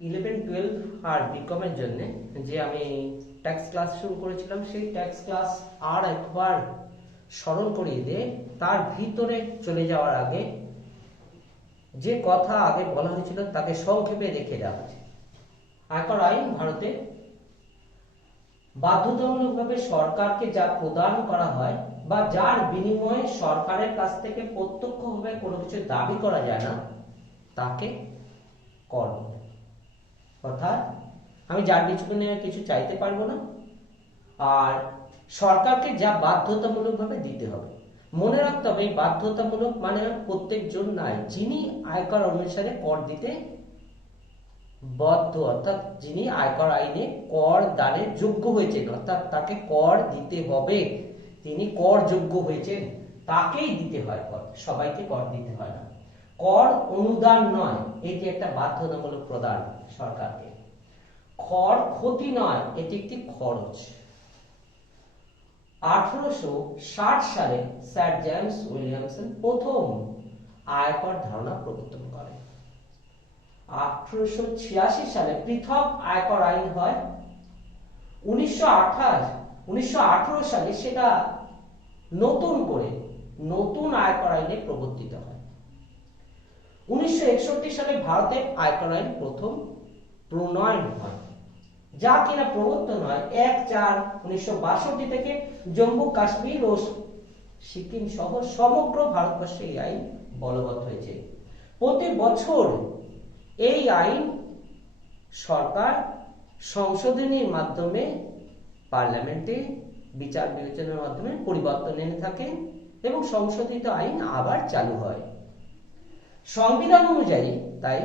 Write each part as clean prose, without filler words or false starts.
11, 12 আর বিকমের জন্য যে আমি ট্যাক্স ক্লাস শুরু করেছিলাম, সেই ট্যাক্স ক্লাস আর একবার স্মরণ করিয়ে দিয়ে তার ভিতরে চলে যাওয়ার আগে যে কথা আগে বলা হয়েছিল তাকে সংক্ষেপে দেখে দেওয়া হচ্ছে। আয়কর আইন ভারতে বাধ্যতামূলকভাবে সরকারকে যা প্রদান করা হয় বা যার বিনিময়ে সরকারের কাছ থেকে প্রত্যক্ষভাবে কোনো কিছু দাবি করা যায় না তাকে কর বলে। অর্থাৎ আমি যার বিচক্ষণে কিছু চাইতে পারবো না, আর সরকারকে যা বাধ্যতামূলকভাবে দিতে হবে। মনে রাখতে হবে বাধ্যতামূলক মানে প্রত্যেকজন নয়, যিনি আয়কর অনুসারে কর দিতে বদ্ধ, অর্থাৎ যিনি আয়কর আইনে কর দানের যোগ্য হয়েছেন, অর্থাৎ তাকে কর দিতে হবে, তিনি কর যোগ্য হয়েছেন তাকেই দিতে হয় কর, সবাইকে কর দিতে হয় না। কর অনুদান নয়, এটি একটা বাধ্যতামূলক প্রদান সরকারকে। কর ক্ষতি নয়, এটি একটি খরচ। 1860 সালে স্যার জেমস উইলিয়ামসন প্রথম আয়কর ধারণা প্রবর্তন করেন। 1886 সালে পৃথক আয়কর আইন হয়। 1918 সালে সেটা নতুন করে নতুন আয়কর আইনে প্রবর্তিত হয়। 1961 সালে ভারতে আয়কর আইন প্রথম প্রণয়ন হয়, যা কিনা প্রবর্তন হয় 1/4/1962 থেকে জম্মু কাশ্মীর ও সিকিম সহ সমগ্র ভারতবর্ষে এই আইন বলবৎ হয়েছে। প্রতি বছর এই আইন সরকার সংশোধনীর মাধ্যমে পার্লামেন্টে বিচার বিবেচনার মাধ্যমে পরিবর্তন এনে থাকে এবং সংশোধিত আইন আবার চালু হয়। সংবিধান অনুযায়ী তাই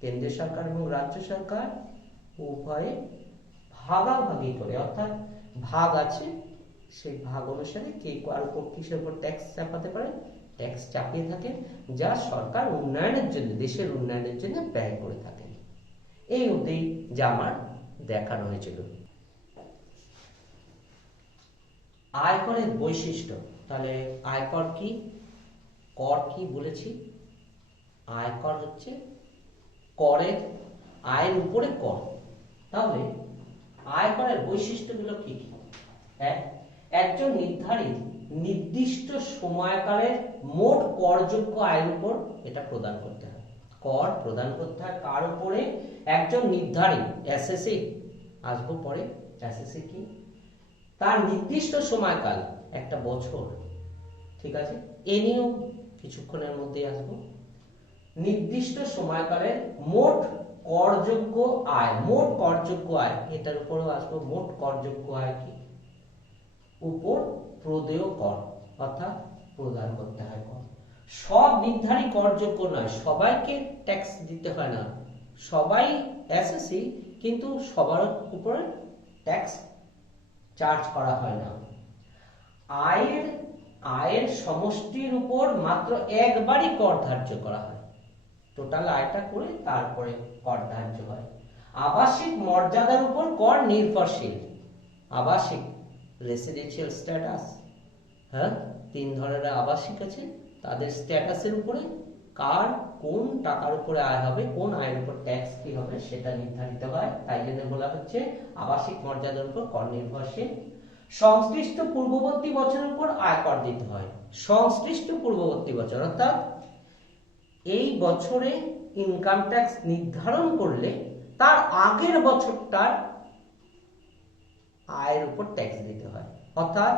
কেন্দ্রীয় সরকার এবং রাজ্য সরকার উভয়ে ভাগাভাগি করে, অর্থাৎ ভাগ আছে, সেই ভাগ অনুসারে কে কার উপর কিসের উপর ট্যাক্স চাপাতে পারে, ট্যাক্স চাপিয়ে থাকে, যা সরকার উন্নয়নের জন্য, দেশের উন্নয়নের জন্য ব্যয় করে থাকে। এই অবধি যা আমার দেখানো হয়েছিল। আয়করের বৈশিষ্ট্য, তাহলে আয়কর কি, কর কি বলেছি। আয়কর হচ্ছে করের, আয়ের উপরে কর। তাহলে আয়করের বৈশিষ্ট্যগুলো কি কি? একজন নির্দিষ্ট সময়কালের মোট করযোগ্য আয়ের উপর এটা প্রদান করতে হয়। কর প্রদান করতে হয় কার উপরে? একজন নির্ধারিত, এসএসসি আসবো পরে, এসএসসি কি, তার নির্দিষ্ট সময়কাল, একটা বছর, ঠিক আছে, এ নিয়েও কিছুক্ষণের মধ্যে আসবো। নির্দিষ্ট সময়কালের মোট করযোগ্য আয়, মোট করযোগ্য আয়, এটার উপরেও আসবো। মোট করযোগ্য আয় কি, উপর প্রদেয় কর, অর্থাৎ প্রদান করতে হয় কর। সব নির্ধারিত করযোগ্য নয়, সবাইকে ট্যাক্স দিতে হয় না, সবাই এসএসসি, কিন্তু সবার উপরে ট্যাক্স চার্জ করা হয় না। আয়ের সমষ্টির উপর মাত্র একবারই কর ধার্য করা হয়, টোটাল আয়টা করে তারপরে কর ধার্য হয়। আবাসিক মর্যাদার উপর কর নির্ভরশীল। আবাসিক, রেসিডেন্সিয়াল স্ট্যাটাস, হ্যাঁ, 3 ধরনের আবাসিক আছে, তাদের স্ট্যাটাসের উপরে কার কোন টাকার উপরে আয় হবে, কোন আয়ের উপর ট্যাক্স কি হবে সেটা নির্ধারিত হয়। তাই জন্য বলা হচ্ছে আবাসিক মর্যাদার উপর কর নির্ভরশীল। সংশ্লিষ্ট পূর্ববর্তী বছরের উপর আয়কর দিতে হয়। সংশ্লিষ্ট পূর্ববর্তী বছর, অর্থাৎ এই বছরে ইনকাম ট্যাক্স নির্ধারণ করলে তার আগের বছরটার আয়ের উপর ট্যাক্স দিতে হয়। অর্থাৎ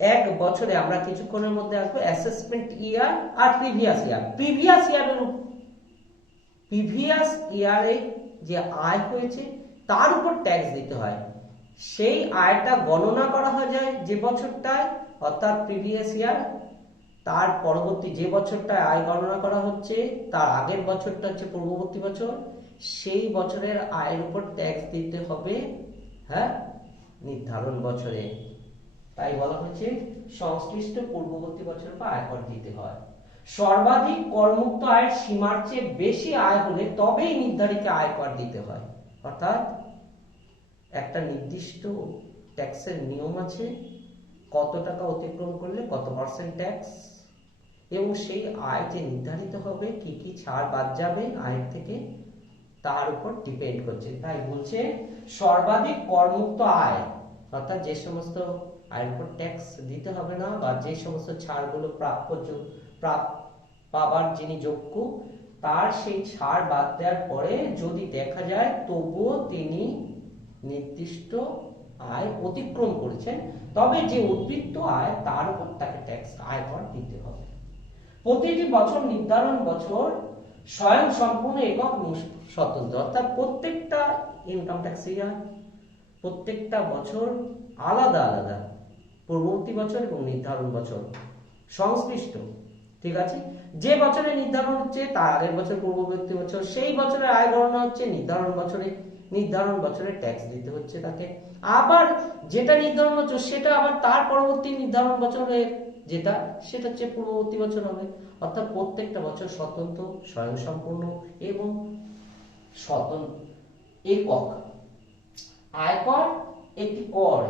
এক বছরে আমরা কিছুক্ষণের মধ্যে আসবো অ্যাসেসমেন্ট ইয়ার আর প্রিভিয়াস ইয়ার। প্রিভিয়াস ইয়ারে যে আয় হয়েছে তার উপর ট্যাক্স দিতে হয়। সেই আয়টা গণনা করা হয়ে যায় যে বছরটায়, অর্থাৎ প্রিভিয়াস ইয়ার, তার পরবর্তী যে বছরটায় আয় গণনা করা হচ্ছে তার আগের বছরটা হচ্ছে পূর্ববর্তী বছর, সেই বছরের আয়ের উপর ট্যাক্স দিতে হবে, হ্যাঁ, নির্ধারণ বছরে। তাই বলা হচ্ছে সংশ্লিষ্ট পূর্ববর্তী বছরের উপর আয়কর দিতে হয়। সর্বাধিক করমুক্ত আয়ের সীমার চেয়ে বেশি আয় হলে তবেই নির্ধারিত আয়কর দিতে হয়। অর্থাৎ একটা নির্দিষ্ট ট্যাক্সের নিয়ম আছে, কত টাকা অতিক্রম করলে কত পার্সেন্ট ট্যাক্স, এবং সেই আয় যে নির্ধারিত হবে, কি কি ছাড় বাদ যাবে আয়ের থেকে, তার উপর ডিপেন্ড করছে। তাই বলছে সর্বাধিক করমুক্ত আয়, অর্থাৎ যে সমস্ত আয়ের উপর ট্যাক্স দিতে হবে না বা যে সমস্ত ছাড়গুলো পাবার যিনি যোগ্য, তার সেই ছাড় বাদ দেওয়ার পরে যদি দেখা যায় তবুও তিনি নির্দিষ্ট আয় অতিক্রম করেছেন, তবে যে অতিরিক্ত আয় তার উপর তাকে ট্যাক্স আয়কর দিতে হবে। প্রতিটি বছর নির্ধারণ বছর স্বয়ং সম্পূর্ণ একক স্বতন্ত্র, অর্থাৎ প্রত্যেকটা ইনকাম ট্যাক্স ইয়ার প্রত্যেকটা বছর আলাদা আলাদা, পূর্ববর্তী বছর এবং নির্ধারণ বছর সংশ্লিষ্ট। ঠিক আছে, যে বছরে নির্ধারণ হচ্ছে তার আগের বছর পূর্ববর্তী বছর, সেই বছরের আয় গণনা হচ্ছে নির্ধারণ বছরে ট্যাক্স দিতে হচ্ছে তাকে। আবার যেটা নির্ধারণ বছর সেটা আবার তার পরবর্তী নির্ধারণ বছরে সেটা হচ্ছে পূর্ববর্তী বছর হবে। অর্থাৎ প্রত্যেকটা বছর স্বতন্ত্র, স্বয়ংসম্পূর্ণ এবং একক। আয়কর একটি কর,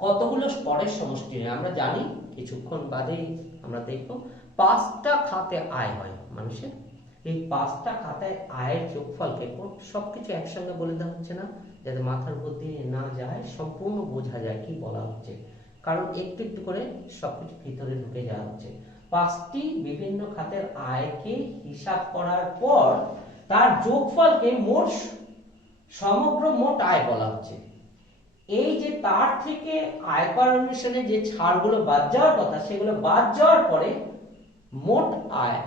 কতগুলো করের সমষ্টি। আমরা জানি কিছুক্ষণ বাদেই আমরা দেখব 5টা খাতে আয় হয় মানুষের। এই 5টা খাতে আয়ের যোগফলকে সবকিছু একসঙ্গে বলে দেওয়া হচ্ছে না, যাতে মাথার উপর দিয়ে না যায়, সম্পূর্ণ বোঝা যায় কি বলা হচ্ছে, কারণ একটু একটু করে সবকিছু ভিতরে ঢুকে যাওয়া হচ্ছে। 5টি বিভিন্ন খাতের আয়কে হিসাব করার পর তার যোগফলকে সমগ্র মোট আয় বলা হচ্ছে। এই যে তার থেকে আয়কর অনুসারে যে ছাড়গুলো বাদ যাওয়ার কথা, সেগুলো বাদ যাওয়ার পরে মোট আয়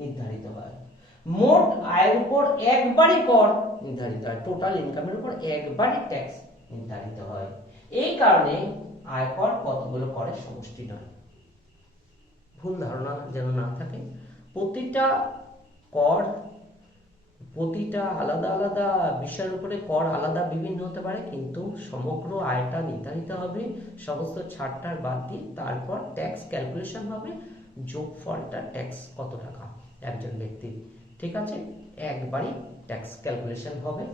নির্ধারিত হয়। মোট আয়ের উপর একবারই কর নির্ধারিত হয়, টোটাল ইনকামের উপর একবারই ট্যাক্স নির্ধারিত হয়। এই কারণে আয়কর কতগুলো করের সমষ্টি নয়, ভুল ধারণা যেন না থাকে। প্রতিটা কর প্রতিটা আলাদা আলাদা বিষয়ের উপরে কর আলাদা বিভিন্ন হতে পারে, কিন্তু সমগ্র আয়টা নির্ধারিত হবে সমস্ত ছাড়টার বাদ দিয়ে, তারপর ট্যাক্স ক্যালকুলেশন হবে, যোগফলটা ট্যাক্স কত টাকা একজন ব্যক্তি। ঠিক আছে, একবারই ট্যাক্স ক্যালকুলেশন হবে,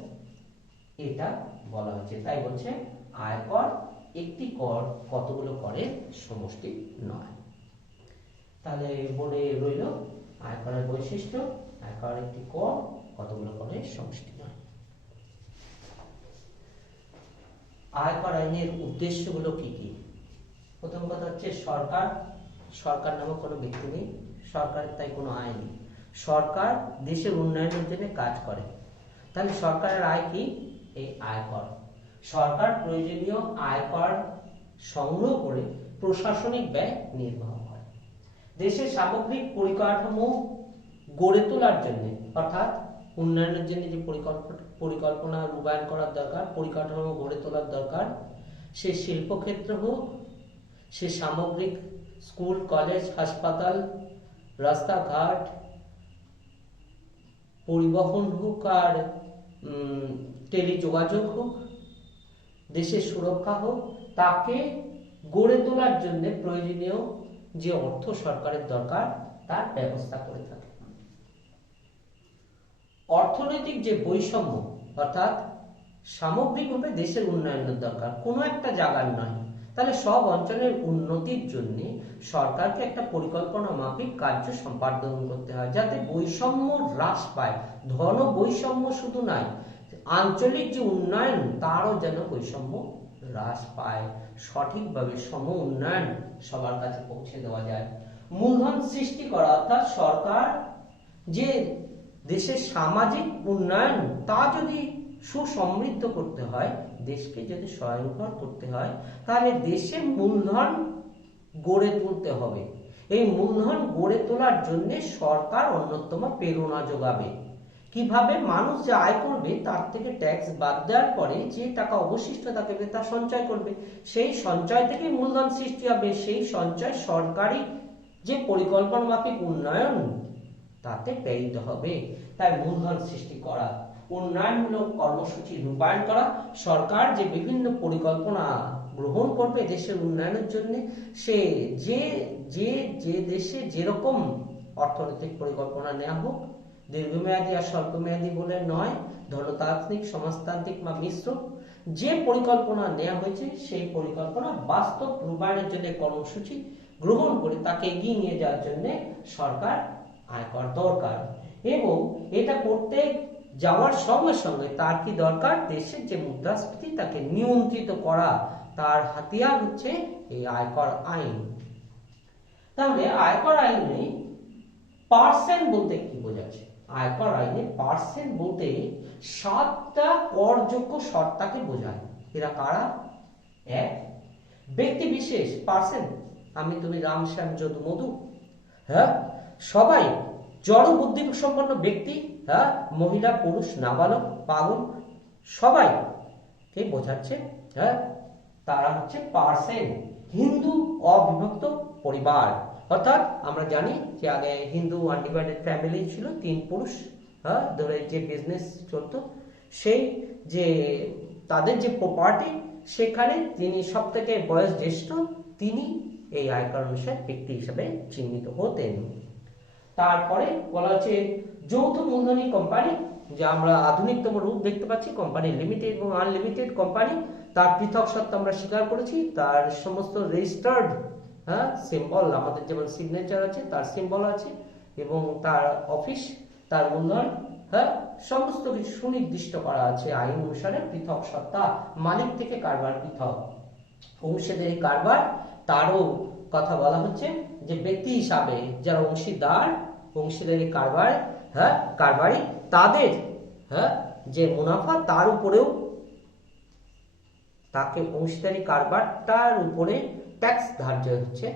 এটা বলা হচ্ছে। তাই বলছে আয়কর একটি কর, কতগুলো করের সমষ্টি নয়। তাহলে বোর্ডে রইল আয়করের বৈশিষ্ট্য, আয়কর একটি কর, কতগুলো করের সমষ্টি নয়। আয়কর আইনের উদ্দেশ্যগুলো কি কি? প্রথম কথা হচ্ছে সরকার নামক কোনো ব্যক্তি নেই, সরকারের তাই কোনো আয় নেই। সরকার দেশের উন্নয়নের জন্য কাজ করে, তাহলে সরকারের আয় কি? এই আয়কর। সরকার প্রয়োজনীয় আয়কর সংগ্রহ করে প্রশাসনিক ব্যয় নির্বাহ করে। দেশের সামগ্রিক পরিকাঠামো গড়ে তোলার জন্য, অর্থাৎ উন্নয়নের জন্য যে পরিকল্পনা রূপায়ণ করার দরকার, পরিকাঠামো গড়ে তোলার দরকার, সে শিল্পক্ষেত্র হোক, সে সামগ্রিক স্কুল কলেজ হাসপাতাল রাস্তাঘাট পরিবহন হোক আর টেলিযোগাযোগ হোক, দেশের সুরক্ষা হোক, তাকে গড়ে তোলার জন্য প্রয়োজনীয় যে অর্থ সরকারের দরকার তার ব্যবস্থা করে থাকে। অর্থনৈতিক যে বৈষম্য, অর্থাৎ সামগ্রিকভাবে দেশের উন্নয়নের দরকার, কোনো একটা জায়গার নয়, তাহলে সব অঞ্চলের উন্নতির জন্য সরকারকে একটা পরিকল্পনা মাফিক কার্য সম্পাদন করতে হয়, যাতে বৈষম্য হ্রাস পায়। ধন বৈষম্য শুধু নয়, আঞ্চলিক যে উন্নয়ন তারও যেন বৈষম্য হ্রাস পায়, সঠিকভাবে সম উন্নয়ন সবার কাছে পৌঁছে দেওয়া যায়। মূলধন সৃষ্টি করা, অর্থাৎ সরকার যে দেশের সামাজিক উন্নয়ন তা যদি সুসমৃদ্ধ করতে হয়, দেশকে যদি স্বয়ংভর করতে হয়, তাহলে দেশে মূলধন গড়ে তুলতে হবে। এই মূলধন গড়ে তোলার জন্য সরকার অন্যতম প্রেরণা যোগাবে। কিভাবে? মানুষ যে আয় করবে তার থেকে ট্যাক্স বাদ দেওয়ার পরে যে টাকা অবশিষ্ট থাকবে তা সঞ্চয় করবে, সেই সঞ্চয় থেকে মূলধন সৃষ্টি হবে। সেই সঞ্চয় সরকারি যে পরিকল্পনা মাফিক উন্নয়ন তাতে ব্যয়িত হবে। তাই মূলধন সৃষ্টি করা, উন্নয়নমূলক কর্মসূচি রূপায়ণ করা, সরকার যে বিভিন্ন পরিকল্পনা গ্রহণ করবে দেশের উন্নয়নের জন্য, সে যে দেশে যেরকম অর্থনৈতিক পরিকল্পনা নেওয়া হোক, দীর্ঘমেয়াদী আর স্বল্পমেয়াদী বলে নয়, ধনতান্ত্রিক সমাজতান্ত্রিক বা মিশ্র, যে পরিকল্পনা নেওয়া হয়েছে সেই পরিকল্পনা বাস্তব রূপায়ণের জন্য কর্মসূচি গ্রহণ করে তাকে এগিয়ে নিয়ে যাওয়ার জন্য সরকার আয়কর দরকার। এবং এটা করতে যাওয়ার সঙ্গে সঙ্গে তার কি দরকার, দেশের যে মুদ্রাস্ফীতি তাকে নিয়ন্ত্রিত করা, তার হাতিয়ার হচ্ছে এই আয়কর আইন। তাহলে আয়কর আইনে পার্সেন্ট বলতে কি বোঝাচ্ছে? আয়কর আইনে পার্সেন্ট বলতে 7টা করযোগ্য সত্তাকে বোঝায়। এরা কারা? এক, ব্যক্তি বিশেষ পার্সেন্ট, আমি তুমি রাম শ্যাম যদু মধু, হ্যাঁ, সবাই জড় বুদ্ধি সম্পন্ন ব্যক্তি, হ্যাঁ, মহিলা পুরুষ নাবালক পাগল সবাইকে বোঝাচ্ছে, হ্যাঁ, তারা হচ্ছে পার্সেন্ট। হিন্দু অবিভক্ত পরিবার, অর্থাৎ আমরা জানি যে আগে হিন্দু আনডিভাইডেড ফ্যামিলি ছিল, 3 পুরুষ, হ্যাঁ, ধরে যে বিজনেস চলতো, সেই যে তাদের যে প্রপার্টি, সেখানে যিনি সব থেকে বয়স জ্যেষ্ঠ তিনি এই আয়কর অনুসারে ব্যক্তি হিসাবে চিহ্নিত হতেন। তারপরে বলা হচ্ছে যৌথ মূলধনী কোম্পানি, যা আমরা আধুনিকতম রূপ দেখতে পাচ্ছি, কোম্পানি লিমিটেড এবং আনলিমিটেড কোম্পানি, তার পৃথক সত্তা আমরা স্বীকার করেছি, তার সমস্ত রেজিস্টার্ড, হ্যাঁ, সিম্বল, আমাদের যেমন সিগনেচার আছে তার সিম্বল আছে, এবং তার অফিস, তার মূলধন, হ্যাঁ, সমস্ত কিছু সুনির্দিষ্ট করা আছে আইন অনুসারে। পৃথক সত্তা, মালিক থেকে কারবার পৃথক। অংশীদারি কারবার, তারও কথা বলা হচ্ছে যে ব্যক্তি হিসাবে যারা অংশীদার, অংশীদারি কারবার, হ্যাঁ, কারবারি, তাদের, হ্যাঁ, যে মুনাফা তার উপরেও তাকে অংশীদারি কারবারটার উপরে ট্যাক্স ধার্য হচ্ছে।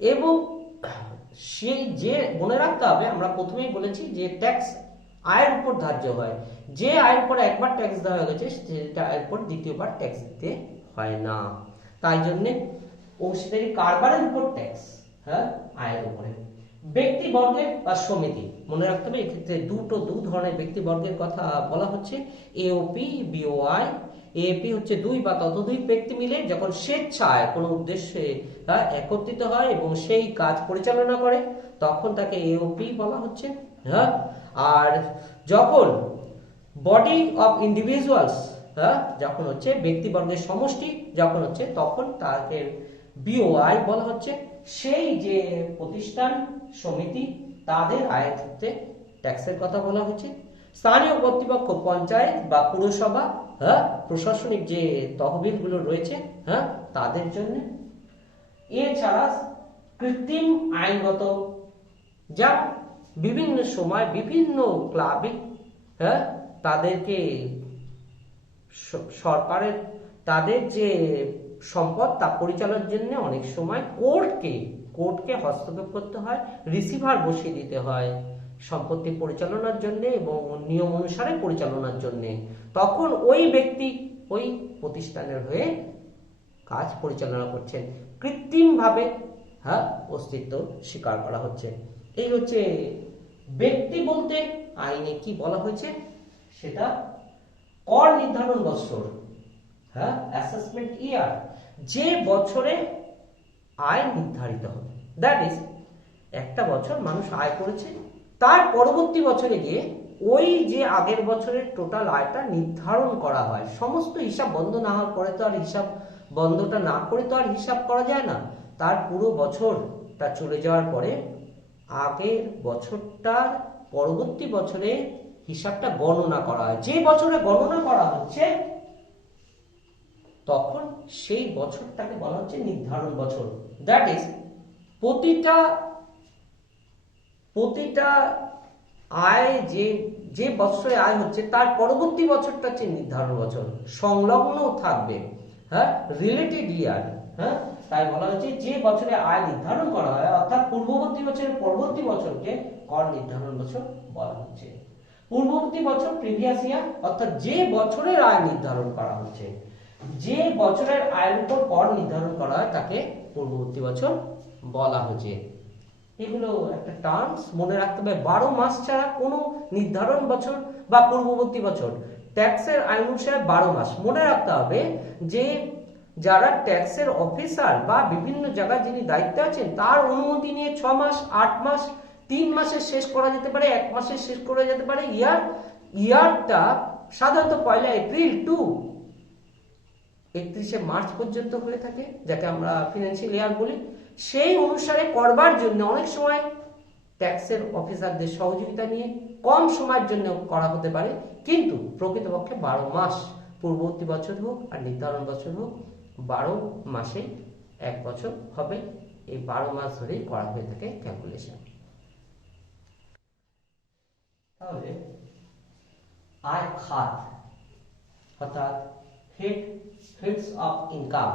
এবং সেই যে মনে রাখতে হবে, আমরা প্রথমেই বলেছি যে ট্যাক্স আয়ের উপর ধার্য হয়, যে আয়ের উপর একবার ট্যাক্স দেওয়া হয়ে গেছে সেটা আয়ের উপর দ্বিতীয়বার ট্যাক্স দিতে হয় না। তাই জন্য অংশীদারি কারবারের উপর ট্যাক্স, হ্যাঁ, আয়ের উপরে। ব্যক্তিবর্গের বা সমিতি, মনে রাখতে হবে এক্ষেত্রে দু ধরনের ব্যক্তিবর্গের কথা বলা হচ্ছে, এওপি বিওআই। এপি হচ্ছে 2 বা ততোধিক ব্যক্তি মিলে যখন স্বেচ্ছায় কোনো উদ্দেশ্যে একত্রিত হয় এবং সেই কাজ পরিচালনা করে, তখন তাকে এওপি বলা হচ্ছে, হ্যাঁ। আর যখন বডি অফ ইন্ডিভিজুয়ালস, হ্যাঁ, যখন হচ্ছে ব্যক্তিবর্গের সমষ্টি যখন হচ্ছে, তখন তাকে বিওআই বলা হচ্ছে। সেই যে প্রতিষ্ঠান সমিতি তাদের আয়ের ক্ষেত্রে ট্যাক্সের কথা বলা হচ্ছে। স্থানীয় কর্তৃপক্ষ, পঞ্চায়েত বা পুরসভা, হ্যাঁ, প্রশাসনিক যে তহবিলগুলো রয়েছে, হ্যাঁ, তাদের জন্য। এছাড়া কৃত্রিম আইনগত, যা বিভিন্ন সময় বিভিন্ন ক্লাবে, হ্যাঁ, তাদেরকে সরকারের তাদের যে সম্পদ তা পরিচালনার জন্য অনেক সময় কোর্টকে হস্তক্ষেপ করতে হয়, রিসিভার বসিয়ে দিতে হয় সম্পত্তি পরিচালনার জন্য এবং নিয়ম অনুসারে পরিচালনার জন্য। তখন ওই ব্যক্তি ওই প্রতিষ্ঠানের হয়ে কাজ পরিচালনা করছেন, কৃত্রিমভাবে, হ্যাঁ, অস্তিত্ব স্বীকার করা হচ্ছে। এই হচ্ছে ব্যক্তি বলতে আইনে কি বলা হয়েছে সেটা। কর নির্ধারণ বছর, হ্যাঁ, অ্যাসেসমেন্ট ইয়ার, যে বছরে আয় নির্ধারিত হবে, দ্যাট ইজ একটা বছর মানুষ আয় করেছে, তার পরবর্তী বছরে গিয়ে ওই যে আগের বছরের টোটাল আয়টা নির্ধারণ করা হয়। সমস্ত হিসাব বন্ধ না হওয়ার পরে তো আর হিসাব বন্ধটা না করে তো আর হিসাব করা যায় না। তার পুরো বছরটা চলে যাওয়ার পরে আগের বছরটার পরবর্তী বছরে হিসাবটা গণনা করা হয়। যে বছরে গণনা করা হচ্ছে তখন সেই বছরটাকে বলা হচ্ছে নির্ধারণ বছর। দ্যাট ইজ প্রতিটা আয় যে বছরে আয় হচ্ছে তার পরবর্তী বছরটা হচ্ছে নির্ধারণ বছর, সংলগ্ন থাকবে, হ্যাঁ, রিলেটেড ইয়ার, হ্যাঁ। তাই বলা হচ্ছে যে বছরে আয় নির্ধারণ করা হয়, অর্থাৎ পূর্ববর্তী বছরের পরবর্তী বছরকে কর নির্ধারণ বছর বলা হচ্ছে। পূর্ববর্তী বছর প্রিভিয়াস ইয়ার, অর্থাৎ যে বছরের আয় নির্ধারণ করা হচ্ছে, যে বছরের আয়ের উপর কর নির্ধারণ করা হয় তাকে পূর্ববর্তী বছর বলা হচ্ছে। এগুলো একটা টার্মস মনে রাখতে হবে। 12 মাস ছাড়া কোনো নির্ধারণ বছর বা পূর্ববর্তী বছর, ট্যাক্সের আইন অনুসারে 12 মাস। মনে রাখতে হবে যে যারা ট্যাক্সের অফিসার বা বিভিন্ন জায়গায় যিনি দায়িত্বে আছেন তার অনুমতি নিয়ে 6 মাস, 8 মাস, 3 মাসে শেষ করা যেতে পারে, 1 মাসে শেষ করা যেতে পারে। ইয়ারটা সাধারণত 1 এপ্রিল টু 31 মার্চ পর্যন্ত হয়ে থাকে, যাকে আমরা ফিনান্সিয়াল ইয়ার বলি। সেই অনুসারে করবার জন্য অনেক সময় ট্যাক্সের অফিসারদের সহযোগিতা নিয়ে কম সময়ের জন্য করা হতে পারে, কিন্তু প্রকৃতপক্ষে 12 মাস, পূর্ববর্তী বছর হোক আর নির্ধারণ বছর হোক, 12 মাসে 1 বছর হবে। এই 12 মাস ধরেই করা হয়ে থাকে ক্যালকুলেশন। তাহলে আয় খাত অর্থাৎ heads of income,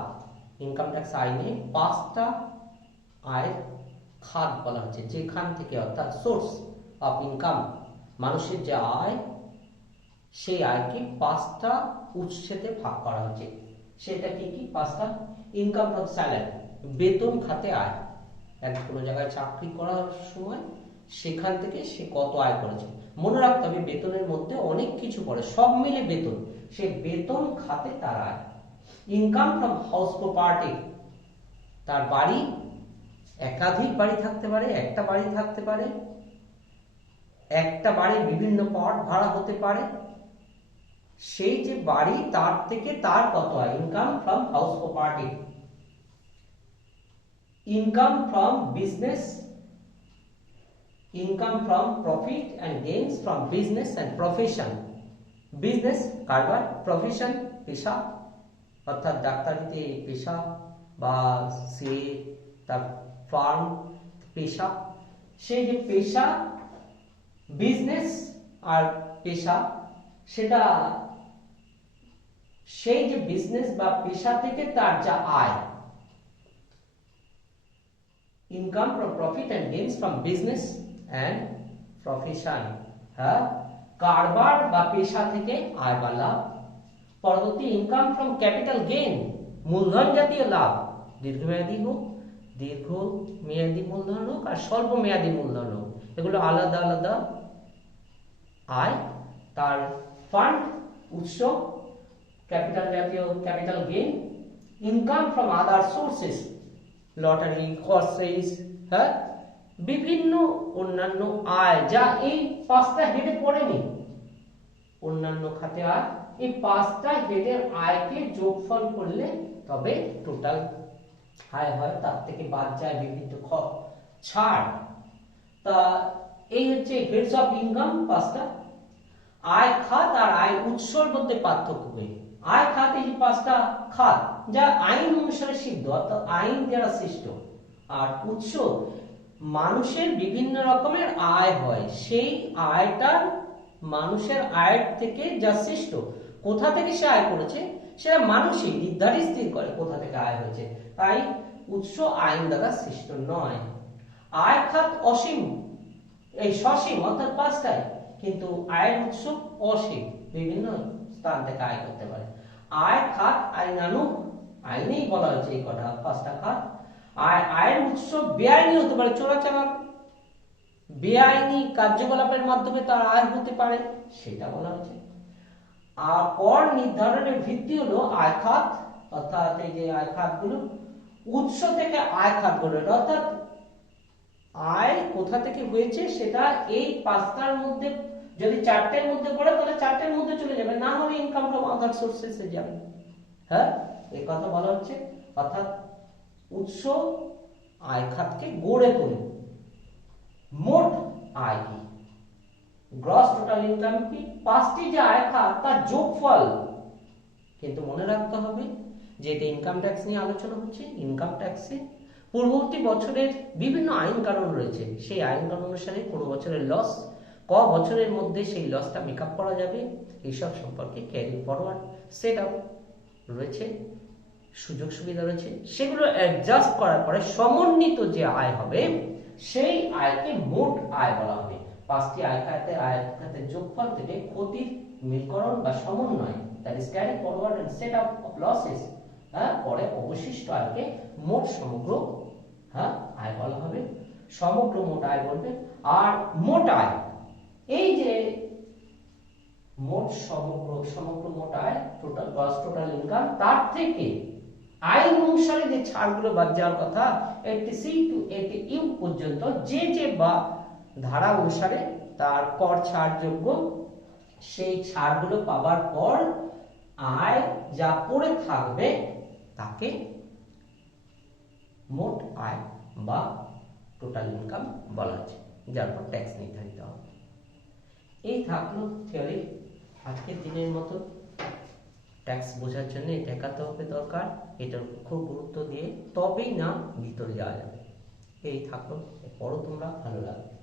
income tax আইনে 5টা আয়ের খাত বলা হচ্ছে, যেখান থেকে অর্থাৎ সোর্স অফ ইনকাম, মানুষের যে আয়, সেই আয়কে 5টা উৎসেতে ভাগ করা হচ্ছে। সেটা কি কি 5টা? ইনকাম ফ্রম স্যালারি, বেতন খাতে আয়, কোনো জায়গায় চাকরি করার সময় সেখান থেকে সে কত আয় করেছে। মনে রাখতে হবে বেতনের মধ্যে অনেক কিছু পড়ে, সব মিলে বেতন, সে বেতন খাতে তার আয়। ইনকাম ফ্রম হাউস প্রপার্টি, তার বাড়ি, একাধিক বাড়ি থাকতে পারে, একটা বাড়ি থাকতে পারে, একটা বাড়ির বিভিন্ন পার্ট ভাড়া হতে পারে, সেই যে বাড়ি তার থেকে তার কত আয়, income from house property. Income from business, income from profit and gains from business and profession. Business কারবার, প্রফেশন পেশা, অর্থাৎ ডাক্তারিতে পেশা বা সে তার ফার্ম পেশা, সেই যে পেশা, বিজনেস আর পেশা, সেটা সেই যে বিজনেস বা পেশা থেকে তার যা আয়, income from profit and gains from business and profession, হ্যাঁ, কারবার বা পেশা থেকে আয় বা লাভ। পরবর্তী ইনকাম ফ্রম ক্যাপিটাল গেইন, মূলধন জাতীয় লাভ, দীর্ঘমেয়াদী হোক, দীর্ঘমেয়াদী মূলধন হোক আর স্বল্প মেয়াদী মূলধন হোক, এগুলো আলাদা আলাদা আয়। তার ফান্ড, উৎস, ক্যাপিটাল জাতীয় capital gain. Income from other sources, lottery, horse's, হ্যাঁ, বিভিন্ন অন্যান্য আয় যা এই 5টা হেডে পড়েনি, অন্যান্য খাতে আয়। এই 5টা হেডের আয়কে যোগফল করলে তবে টোটাল আয় হয়, তার থেকে বাদ যায় বিভিন্ন ছাড়। তা এই হচ্ছে হেডস অফ ইনকাম 5টা। আয় খাত আর আয় উৎসর মধ্যে পার্থক্য কি? আয় খাত এই 5টা খাত যা আইন অনুসারে সিদ্ধ, অর্থাৎ আইন দ্বারা সৃষ্ট। আর উৎস, মানুষের বিভিন্ন রকমের আয় হয়, সেই আয়টার মানুষের আয়ের থেকে যা সৃষ্ট, কোথা থেকে সে আয় করেছে সেটা মানুষই নির্ধারিত স্থির করে কোথা থেকে আয় হয়েছে, তাই উৎস আইন দ্বারা সৃষ্ট নয়। আয় খাত অসীম, এই সসীম অর্থাৎ 5টায়, কিন্তু আয়ের উৎস অসীম, বিভিন্ন স্থান থেকে আয় করতে পারে। আয় খাত আইনানুগ, আইনেই বলা হয়েছে এই কটা 5টা খাত। আয়ের উৎস বেআইনি হতে পারে, চোরাচালান, বেআইনি কার্যকলাপের মাধ্যমে তার আয় হতে পারে, সেটা বলা হয়েছে। আর কর নির্ধারণের ভিত্তি হলো আয় খাত, অর্থাৎ এই যে আয় খাতগুলো, উৎস থেকে আয় খাতগুলো, অর্থাৎ আয় কোথা থেকে হয়েছে সেটা এই 5টার মধ্যে, যদি 4টের মধ্যে পড়ে তাহলে 4টের মধ্যে চলে যাবে, না হলে ইনকাম ফ্রম আদার সোর্সেসে যাবে। হ্যাঁ, এই কথা বলা হচ্ছে, অর্থাৎ উৎস আয় খাতকে গড়ে তোলে। মোট আয় কি, গ্রস টোটাল ইনকাম কি, 5টি যে আয় খাত তার যোগফল। কিন্তু মনে রাখতে হবে যে এটা ইনকাম ট্যাক্স নিয়ে আলোচনা হচ্ছে, ইনকাম ট্যাক্সে পূর্ববর্তী বছরের বিভিন্ন আইন কানুন রয়েছে, সেই আইন কানুন অনুসারে কোনো বছরের লস, ক বছরের মধ্যে সেই লসটা মেকআপ করা যাবে, এইসব সম্পর্কে ক্যারি ফরওয়ার্ড সেট আপ রয়েছে, সুযোগ সুবিধা রয়েছে, সেগুলো অ্যাডজাস্ট করার পরে সমন্বিত যে আয় হবে সেই আয়কে মোট আয় বলা হবে। 5টি আয় খাতের যোগফল থেকে ক্ষতির মিলকরণ বা সমন্বয়, that is carry forward and set up of losses, পরে অবশিষ্ট আয়কে মোট সমগ্র আয় বলা হবে, সমগ্র মোট আয় বলবে। আর মোট আয়, এই যে মোট সমগ্র মোট আয়, টোটাল গ্রস টোটাল ইনকাম, তার থেকে আইন অনুসারে যে ছাড়গুলো বাদ যাওয়ার কথা 80C টু 80U পর্যন্ত, যে যে বা ধারা অনুসারে তার কর ছাড় যোগ্য, সেই ছাড়গুলো পাবার পর আয় যা পড়ে থাকবে তাকে মোট আয় বা টোটাল ইনকাম বলা হচ্ছে। যার পর ট্যাক্স নির্ধারিত হবে। এই থাকলো থিওরি। আজকের দিনের মতো ট্যাক্স বোঝার জন্য এটা একাতে হবে দরকার, এটার খুব গুরুত্ব দিয়ে তবেই না ভিতরে যাওয়া যাবে। এই থাকলো, পড়ো তোমরা, ভালো লাগবে।